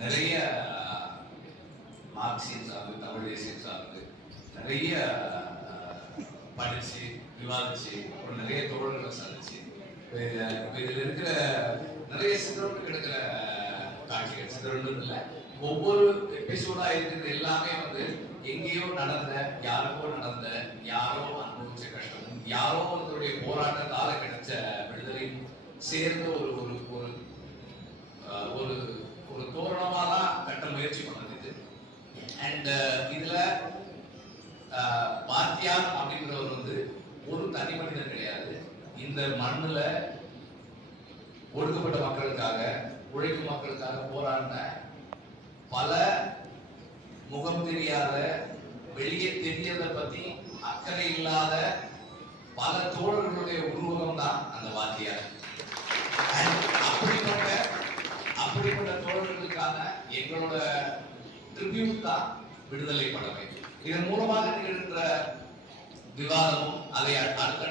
நிறைய மார்க்சியம் சார்ந்து தமிழ் தேசியம் சார்ந்து நிறைய படிச்சு விவாதிச்சு ஒரு நிறைய தோழர்களை சந்திச்சு இதுல இருக்கிற நிறைய சிதறண்டு கிடக்கிற காட்சிகள் சிதறண்டு இல்லை ஒவ்வொரு எபிசோடா இருக்கிறது எல்லாமே வந்து எங்கேயோ நடந்த யாருக்கோ நடந்த யாரோ அனுபவிச்ச கஷ்டமும் யாரோ ஒருத்தருடைய போராட்டத்தால கிடைச்ச விடுதலையும் சேர்ந்த ஒரு ஒரு ஒரு ஒரு ஒரு தோரணமா தான் கட்ட முயற்சி பண்ணது இது. அண்ட் இதுல பாத்தியார் அப்படின்றவர் வந்து ஒரு தனி மனிதன் கிடையாது. இந்த மண்ணுல ஒடுக்கப்பட்ட மக்களுக்காக உழைக்கும் மக்களுக்காக போராடின பல முகம் தெரியாத வெளியே தெரியறத பத்தி அக்கறை இல்லாத பல தோழர்களுடைய உருவகம் தான் அந்த வாத்தியார். அப்படிப்பட்ட தோழர்களுக்கான எங்களோட ட்ரிபியூட் தான் விடுதலை படமை. இதன் மூலமாக நிகழ்கின்ற விவாதமும் அதை அடுத்த